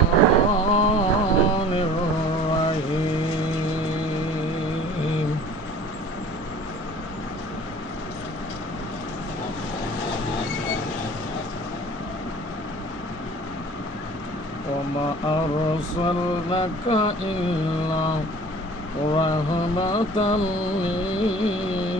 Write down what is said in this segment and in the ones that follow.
الرحمن الرحيم وما أرسلناك إلا رحمة للعالمين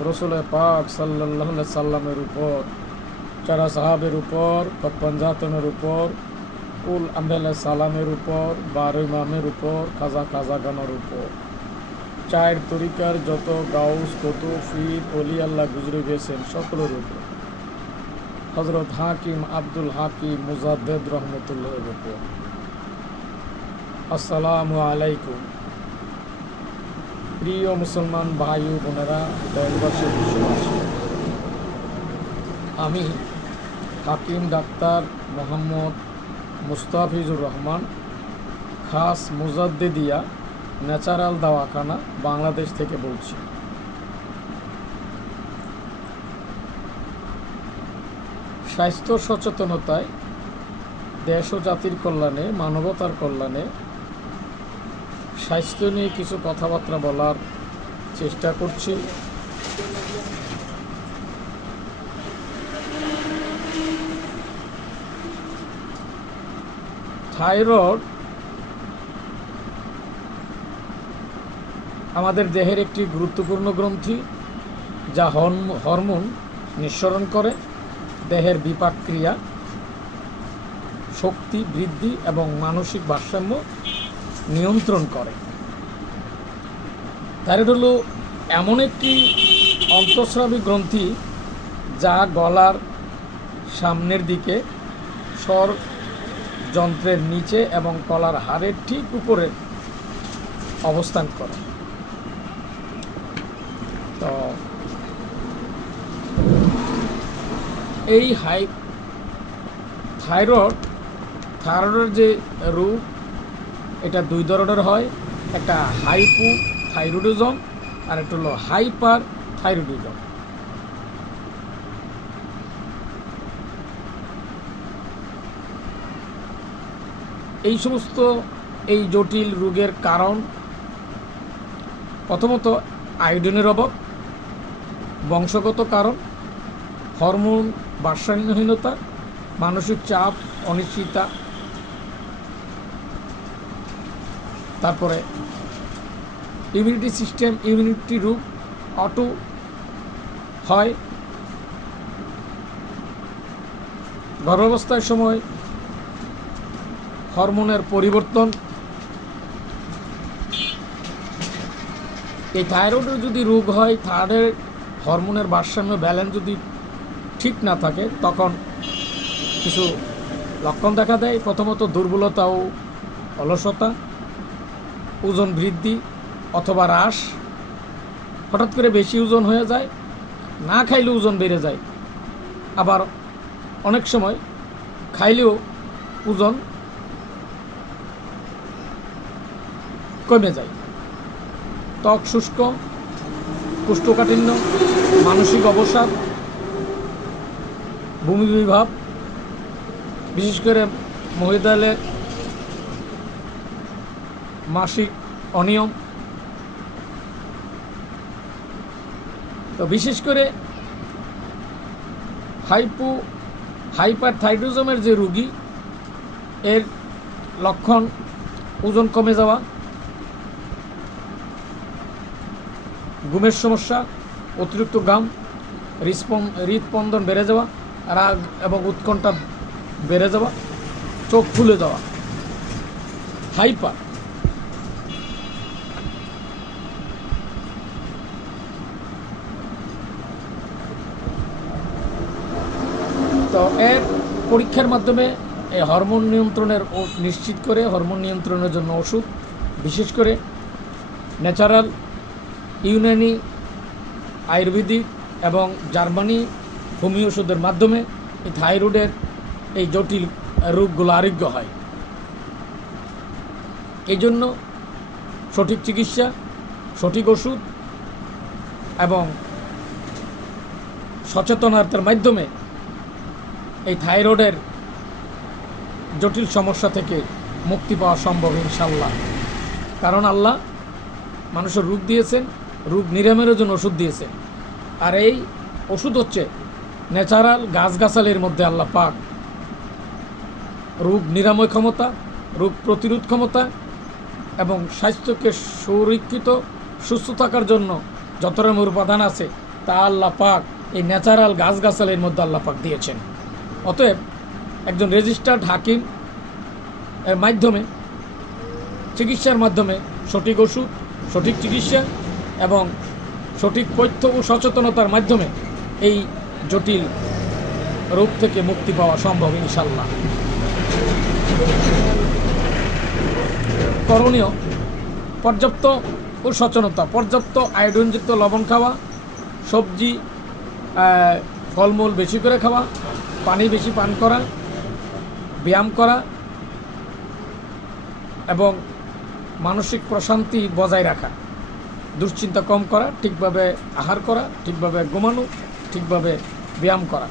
রসুল পাক সাল্লাহ সাল্লামের উপর চারা সাহাবের উপর পঞ্জাতনের উপর, কুল আম্বেলা সালামের উপর, বারো ইমামের উপর খাজা খাজা গানোর উপর। চায়ের তরিকার যত গাউস কত ফির অলি আল্লাহ গুজরে গেছেন, সকলের উপর। হজরত হাকিম আব্দুল হাকিম মুজাদ্দেদ রহমতুল্লাহের উপর। আসসালামু আলাইকুম। প্রিয় মুসলমান ভাই বোনেরা দেশবাসী বিশ্ববাসী আমি হাকিম ডাক্তার মোহাম্মদ মুস্তাফিজুর রহমান, খাস মুজাদ্দিদিয়া ন্যাচারাল দাওয়াখানা বাংলাদেশ থেকে বলছি। স্বাস্থ্য সচেতনতায় দেশ ও জাতির কল্যাণে, মানবতার কল্যাণে স্বাস্থ্য নিয়ে কিছু কথাবার্তা বলার চেষ্টা করছি। থাইরয়েড আমাদের দেহের একটি গুরুত্বপূর্ণ গ্রন্থি, যা হরম- হরমোন নিঃসরণ করে, দেহের বিপাক ক্রিয়া, শক্তি বৃদ্ধি এবং মানসিক ভারসাম্য নিয়ন্ত্রণ করে। থাইরয়েড হলো এমন একটি অন্তঃস্রাবী গ্রন্থি যা গলার সামনের দিকে স্বর যন্ত্রের নিচে এবং কলার হাড়ের ঠিক উপরে অবস্থান করে। তো এই হাই থাইরয়েড থাইরয়েডের যে রোগ এটা দুই ধরনের হয়, একটা হাইপো থাইরয়েডিজম আর একটা হলো হাইপার থাইরয়েডিজম। এই সমস্ত এই জটিল রোগের কারণ প্রথমত আয়োডিনের অভাব, বংশগত কারণ, হরমোন ভারসাম্যহীনতা মানসিক চাপ অনিশ্চিতা তারপরে ইমিউনিটি সিস্টেম ইমিউনিটি রোগ অটো হয়। গর্ভাবস্থার সময় হরমোনের পরিবর্তন। এই থাইরয়েডের যদি রোগ হয় থাইরয়েড হরমোনের ভারসাম্য ব্যালেন্স যদি ঠিক না থাকে, তখন কিছু লক্ষণ দেখা দেয়। প্রথমত দুর্বলতা ও অলসতা। ওজন বৃদ্ধি অথবা হ্রাস, হঠাৎ করে বেশি ওজন হয়ে যায়, না খাইলে ওজন বেড়ে যায়। আবার অনেক সময় খাইলেও ওজন কমে যায়। ত্বক শুষ্ক, কোষ্ঠকাঠিন্য, মানসিক অবসাদ, ভূমি বিভাব বিশেষ করে মহিলাদের মাসিক অনিয়ম। তো বিশেষ করে হাইপো হাইপার থাইরোজমের যে রুগী, এর লক্ষণ ওজন কমে যাওয়া, ঘুমের সমস্যা, অতিরিক্ত গাম হৃৎপন হৃৎপন্দন বেড়ে যাওয়া, রাগ এবং উৎকণ্ঠা বেড়ে যাওয়া, চোখ ফুলে যাওয়া। হাইপার তো এর পরীক্ষার মাধ্যমে এই হরমোন নিয়ন্ত্রণের নিশ্চিত করে হরমোন নিয়ন্ত্রণের জন্য ওষুধ, বিশেষ করে ন্যাচারাল ইউনানি আয়ুর্বেদিক এবং জার্মানি হোমিও ওষুধের মাধ্যমে এই থাইরয়েডের এই জটিল রোগগুলো আরোগ্য হয়। এই জন্য সঠিক চিকিৎসা, সঠিক ওষুধ এবং সচেতনতার মাধ্যমে এই থাইরয়েডের জটিল সমস্যা থেকে মুক্তি পাওয়া সম্ভব ইনশাল্লাহ কারণ আল্লাহ মানুষের রোগ দিয়েছেন, রোগ নিরাময়ের জন্য ওষুধ দিয়েছেন। আর এই ওষুধ হচ্ছে ন্যাচারাল গাছগাছালির মধ্যে আল্লাহ পাক রোগ নিরাময় ক্ষমতা, রোগ প্রতিরোধ ক্ষমতা এবং স্বাস্থ্যকে সুরক্ষিত, সুস্থ থাকার জন্য যত রকমের উপাদান আছে তা আল্লাহ পাক এই ন্যাচারাল গাছগাছালির মধ্যে আল্লাহ পাক দিয়েছেন। অতএব একজন রেজিস্টার্ড হাকিম এর মাধ্যমে, চিকিৎসার মাধ্যমে সঠিক ওষুধ, সঠিক চিকিৎসা এবং সঠিক তথ্য ও সচেতনতার মাধ্যমে এই জটিল রোগ থেকে মুক্তি পাওয়া সম্ভব ইনশাল্লাহ করণীয়, পর্যাপ্ত ও সচেতনতা, পর্যাপ্ত আয়োডনযুক্ত লবণ খাওয়া, সবজি ফলমূল বেশি করে খাওয়া পানি বেশি পান করা, ব্যায়াম করা এবং মানসিক প্রশান্তি বজায় রাখা। দুশ্চিন্তা কম করা, ঠিকভাবে আহার করা, ঠিকভাবে ঘুমানো, ঠিকভাবে ব্যায়াম করা।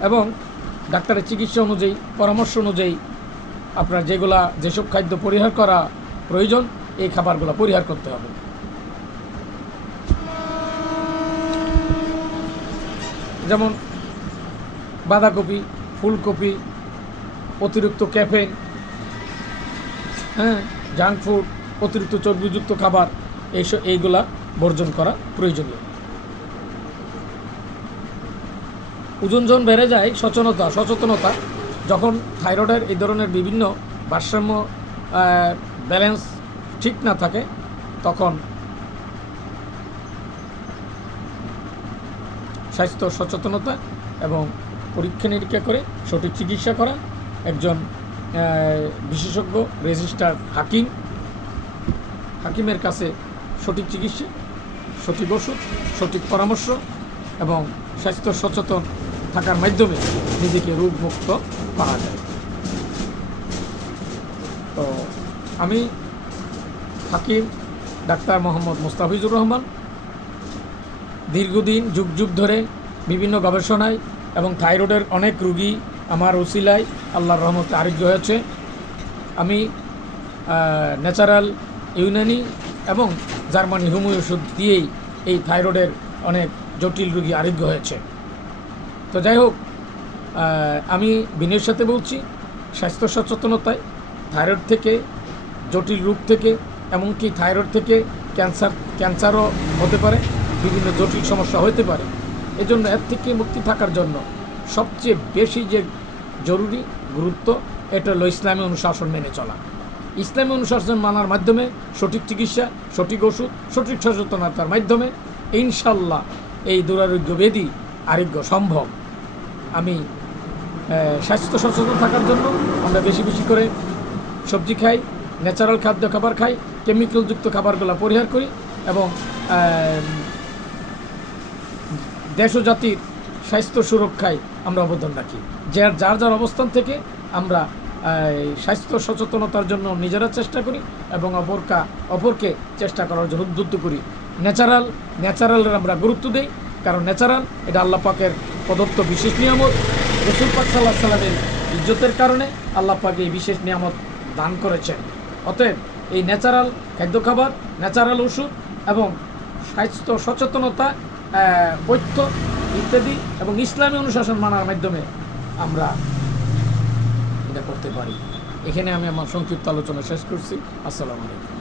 এবং ডাক্তারের চিকিৎসা অনুযায়ী, পরামর্শ অনুযায়ী আপনার যেগুলা, যেসব খাদ্য পরিহার করা প্রয়োজন, এই খাবারগুলো পরিহার করতে হবে। যেমন বাঁধাকপি, ফুলকপি, অতিরিক্ত ক্যাফেন হ্যাঁ জাঙ্ক ফুড, অতিরিক্ত চর্বিযুক্ত খাবার, এইসব এইগুলা বর্জন করা প্রয়োজনীয়। ওজন যখন বেড়ে যায়, সচেতনতা সচেতনতা, যখন থাইরয়েডের এই ধরনের বিভিন্ন ভারসাম্য ব্যালেন্স ঠিক না থাকে, তখন স্বাস্থ্য সচেতনতা এবং পরীক্ষা নিরীক্ষা করে সঠিক চিকিৎসা করা। একজন বিশেষজ্ঞ রেজিস্টার হাকিম। হাকিমের কাছে সঠিক চিকিৎসা, সঠিক ওষুধ, সঠিক পরামর্শ এবং স্বাস্থ্য সচেতন থাকার মাধ্যমে নিজেকে রোগমুক্ত করা যায়। তো আমি হাকিম ডাক্তার মোহাম্মদ মুস্তাফিজুর রহমান। দীর্ঘদিন যুগ যুগ ধরে বিভিন্ন গবেষণায় এবং থাইরয়েডের অনেক রুগী আমার ওসিলায় আল্লাহর রহমতে আরোগ্য হয়েছে। আমি ন্যাচারাল ইউনানি এবং জার্মানি হোমিও ওষুধ দিয়েই এই থাইরয়েডের অনেক জটিল রুগী আরোগ্য হয়েছে। তো যাই হোক আমি বিনয়ের সাথে বলছি, স্বাস্থ্য সচেতনতায় থাইরয়েড থেকে, জটিল রোগ থেকে, এমনকি থাইরয়েড থেকে ক্যান্সার, ক্যান্সারও হতে পারে। বিভিন্ন জটিল সমস্যা হতে পারে। এজন্য এর থেকে মুক্তি থাকার জন্য সবচেয়ে বেশি যে জরুরি, গুরুত্ব, এটা হলো ইসলামী অনুশাসন মেনে চলা। ইসলামী অনুশাসন মানার মাধ্যমে সঠিক চিকিৎসা, সঠিক ওষুধ, সঠিক সচেতনতার মাধ্যমে ইনশাল্লাহ এই দুরারোগ্য বেদি আরোগ্য সম্ভব। আমি স্বাস্থ্য সচেতন থাকার জন্য আমরা বেশি বেশি করে সবজি খাই ন্যাচারাল খাদ্য খাবার খাই কেমিক্যালযুক্ত খাবারগুলো পরিহার করি এবং দেশ ও জাতির স্বাস্থ্য সুরক্ষায় আমরা অবদান রাখি। যার যার যার অবস্থান থেকে আমরা স্বাস্থ্য সচেতনতার জন্য নিজেরা চেষ্টা করি এবং অপরকা, অপরকে চেষ্টা করার জন্য উদ্বুদ্ধ করি। ন্যাচারাল, ন্যাচারালের আমরা গুরুত্ব দিই, কারণ ন্যাচারাল, এটা আল্লাহ পাকের প্রদত্ত বিশেষ নিয়ামত। রসুল পাক সাল্লাহ সাল্লামের ইজ্জতের কারণে আল্লাহ পাক এই বিশেষ নিয়ামত দান করেছেন। অতএব এই ন্যাচারাল খাদ্য খাবার, ন্যাচারাল ওষুধ এবং স্বাস্থ্য সচেতনতা আহ, ইত্যাদি এবং ইসলামী অনুশাসন মানার মাধ্যমে আমরা এটা করতে পারি। এখানে আমি আমার সংক্ষিপ্ত আলোচনা শেষ করছি। আসসালামু আলাইকুম।